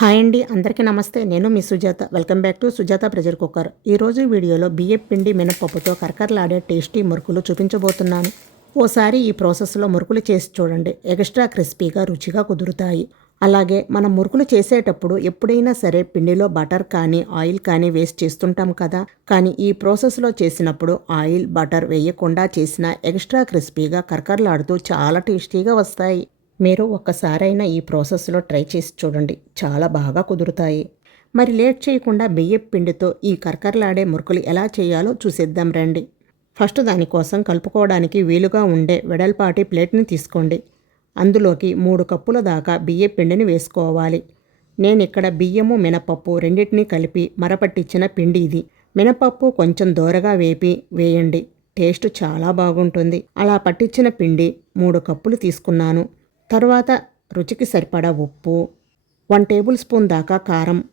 Hi అండి అందరికీ నమస్తే. నేను మీ Sujatha. Welcome back to Sujatha pressure cooker. ఈరోజు వీడియోలో బియ్యం పిండి మినపప్పుతో కరకరలాడే టేస్టీ మురుకులు చూపించబోతున్నాను. ఓసారి ఈ ప్రాసెస్లో మురుకులు చేసి చూడండి. ఎక్స్ట్రా క్రిస్పీగా రుచిగా కుదురుతాయి. అలాగే మనం మురుకులు చేసేటప్పుడు ఎప్పుడైనా సరే పిండిలో బటర్ కానీ ఆయిల్ కానీ వేస్ట్ చేస్తుంటాం కదా. కానీ ఈ ప్రాసెస్లో చేసినప్పుడు ఆయిల్ బటర్ వేయకుండా చేసిన ఎక్స్ట్రా క్రిస్పీగా కరకరలాడుతూ చాలా టేస్టీగా వస్తాయి. మీరు ఒక్కసారైనా ఈ ప్రాసెస్లో ట్రై చేసి చూడండి. చాలా బాగా కుదురుతాయి. మరి లేట్ చేయకుండా బియ్యం పిండితో ఈ కరకరలాడే మురుకులు ఎలా చేయాలో చూసేద్దాం రండి. ఫస్ట్ దానికోసం కలుపుకోవడానికి వీలుగా ఉండే వెడల్పాటి ప్లేట్ని తీసుకోండి. అందులోకి మూడు కప్పుల దాకా బియ్యం పిండిని వేసుకోవాలి. నేను ఇక్కడ బియ్యము మినపప్పు రెండింటినీ కలిపి మరపట్టించిన పిండి ఇది. మినపప్పు కొంచెం దోరగా వేపి వేయండి. టేస్ట్ చాలా బాగుంటుంది. అలా పట్టించిన పిండి మూడు కప్పులు తీసుకున్నాను. తర్వాత రుచికి సరిపడా ఉప్పు వన్ టేబుల్ స్పూన్ దాకా కారం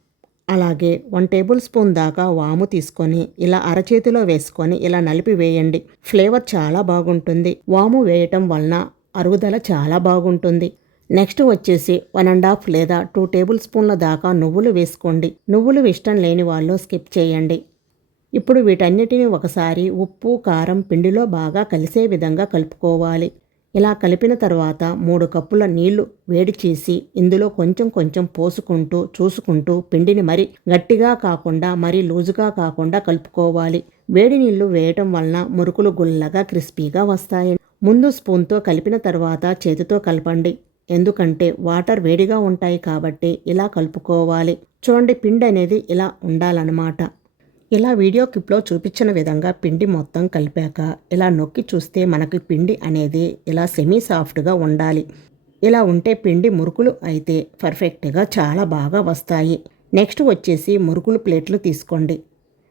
అలాగే వన్ టేబుల్ స్పూన్ దాకా వాము తీసుకొని ఇలా అరచేతిలో వేసుకొని ఇలా నలిపి వేయండి. ఫ్లేవర్ చాలా బాగుంటుంది. వాము వేయటం వలన అరుగుదల చాలా బాగుంటుంది. నెక్స్ట్ వచ్చేసి వన్ అండ్ హాఫ్ లేదా టూ టేబుల్ స్పూన్ల దాకా నువ్వులు వేసుకోండి. నువ్వులు ఇష్టం లేని వాళ్ళు స్కిప్ చేయండి. ఇప్పుడు వీటన్నిటిని ఒకసారి ఉప్పు కారం పిండిలో బాగా కలిసే విధంగా కలుపుకోవాలి. ఇలా కలిపిన తర్వాత మూడు కప్పుల నీళ్ళు వేడి చేసి ఇందులో కొంచెం కొంచెం పోసుకుంటూ చూసుకుంటూ పిండిని మరి గట్టిగా కాకుండా మరి లూజుగా కాకుండా కలుపుకోవాలి. వేడి నీళ్ళు వేయటం వలన మురుకులు గుల్లగా క్రిస్పీగా వస్తాయి. ముందు స్పూన్తో కలిపిన తర్వాత చేతితో కలపండి. ఎందుకంటే వాటర్ వేడిగా ఉంటాయి కాబట్టి ఇలా కలుపుకోవాలి. చూడండి పిండి అనేది ఇలా ఉండాలన్నమాట. ఇలా వీడియో క్లిప్లో చూపించిన విధంగా పిండి మొత్తం కలిపాక ఇలా నొక్కి చూస్తే మనకి పిండి అనేది ఇలా సెమీ సాఫ్ట్గా ఉండాలి. ఇలా ఉంటే పిండి మురుకులు అయితే పర్ఫెక్ట్గా చాలా బాగా వస్తాయి. నెక్స్ట్ వచ్చేసి మురుకులు ప్లేట్లు తీసుకోండి.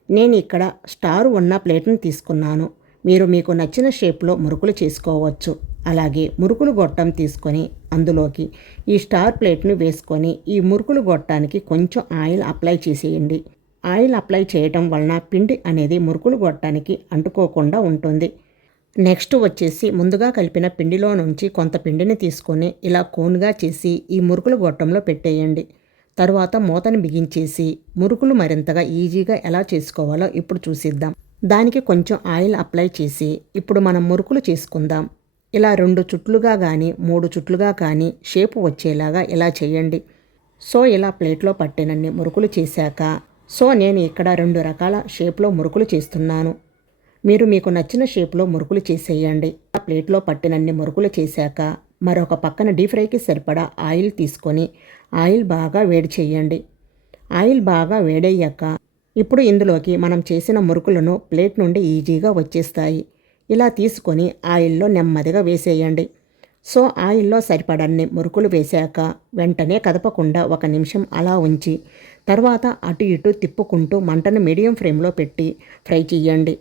నేను ఇక్కడ స్టార్ ఉన్న ప్లేట్ని తీసుకున్నాను. మీరు మీకు నచ్చిన షేప్లో మురుకులు చేసుకోవచ్చు. అలాగే మురుకులు గొట్టం తీసుకొని అందులోకి ఈ స్టార్ ప్లేట్ను వేసుకొని ఈ మురుకులు గొట్టానికి కొంచెం ఆయిల్ అప్లై చేసేయండి. ఆయిల్ అప్లై చేయటం వలన పిండి అనేది మురుకులు కొట్టడానికి అంటుకోకుండా ఉంటుంది. నెక్స్ట్ వచ్చేసి ముందుగా కలిపిన పిండిలో నుంచి కొంత పిండిని తీసుకొని ఇలా కోన్గా చేసి ఈ మురుకులు గొట్టంలో పెట్టేయండి. తరువాత మూతను బిగించేసి మురుకులు మరింతగా ఈజీగా ఎలా చేసుకోవాలో ఇప్పుడు చూసిద్దాం. దానికి కొంచెం ఆయిల్ అప్లై చేసి ఇప్పుడు మనం మురుకులు చేసుకుందాం. ఇలా రెండు చుట్లుగా కానీ మూడు చుట్లుగా కానీ షేపు వచ్చేలాగా ఇలా చేయండి. సో ఇలా ప్లేట్లో పట్టినన్ని మురుకులు చేశాక సో నేను ఇక్కడ రెండు రకాల షేప్లో మురుకులు చేస్తున్నాను. మీరు మీకు నచ్చిన షేప్లో మురుకులు చేసేయండి. ఆ ప్లేట్లో పట్టినన్ని మురుకులు చేశాక మరొక పక్కన డీప్ ఫ్రైకి సరిపడా ఆయిల్ తీసుకొని ఆయిల్ బాగా వేడి చేయండి. ఆయిల్ బాగా వేడయ్యాక ఇప్పుడు ఇందులోకి మనం చేసిన మురుకులను ప్లేట్ నుండి ఈజీగా వచ్చేస్తాయి. ఇలా తీసుకొని ఆయిల్లో నెమ్మదిగా వేసేయండి. సో ఆయిల్లో సరిపడన్ని మురుకులు వేశాక వెంటనే కదపకుండా ఒక నిమిషం అలా ఉంచి తర్వాత అటు ఇటు తిప్పుకుంటూ మంటను మీడియం ఫ్లేమ్లో పెట్టి ఫ్రై చేయండి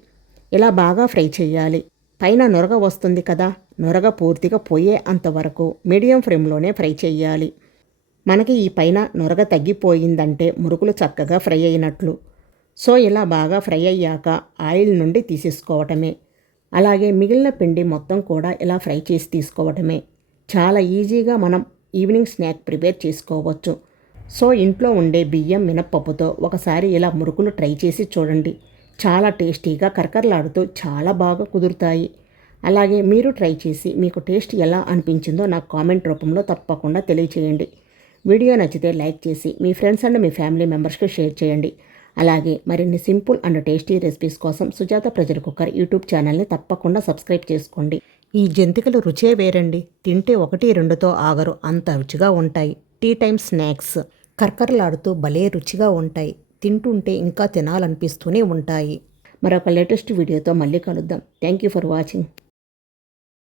ఇలా బాగా ఫ్రై చేయాలి పైన నొరగ వస్తుంది కదా నొరగ పూర్తిగా పోయే అంతవరకు మీడియం ఫ్లేమ్లోనే ఫ్రై చేయాలి మనకి ఈ పైన నొరగ తగ్గిపోయిందంటే మురుకులు చక్కగా ఫ్రై అయినట్లు. సో ఇలా బాగా ఫ్రై అయ్యాక ఆయిల్ నుండి తీసేసుకోవటమే. అలాగే మిగిలిన పిండి మొత్తం కూడా ఇలా ఫ్రై చేసి తీసుకోవటమే. చాలా ఈజీగా మనం ఈవినింగ్ స్నాక్ ప్రిపేర్ చేసుకోవచ్చు. సో ఇంట్లో ఉండే బియ్యం మినప్పప్పుతో ఒకసారి ఇలా మురుకులు ట్రై చేసి చూడండి. చాలా టేస్టీగా కరకరలాడుతూ చాలా బాగా కుదురుతాయి. అలాగే మీరు ట్రై చేసి మీకు టేస్ట్ ఎలా అనిపించిందో నాకు కామెంట్ రూపంలో తప్పకుండా తెలియచేయండి. వీడియో నచ్చితే లైక్ చేసి మీ ఫ్రెండ్స్ అండ్ మీ ఫ్యామిలీ మెంబర్స్కి షేర్ చేయండి. అలాగే మరిన్ని సింపుల్ అండ్ టేస్టీ రెసిపీస్ కోసం సుజాత ప్రజల కుక్కర్ యూట్యూబ్ ఛానల్ని తప్పకుండా సబ్స్క్రైబ్ చేసుకోండి. ఈ జంతికలు రుచే వేరండి. తింటే ఒకటి రెండుతో ఆగరు. అంత రుచిగా ఉంటాయి. Tea time snacks. కర్కరలాడుతూ భలే రుచిగా ఉంటాయి. తింటుంటే ఇంకా తినాలనిపిస్తూనే ఉంటాయి. మరొక లేటెస్ట్ వీడియోతో మళ్ళీ కలుద్దాం. Thank you for watching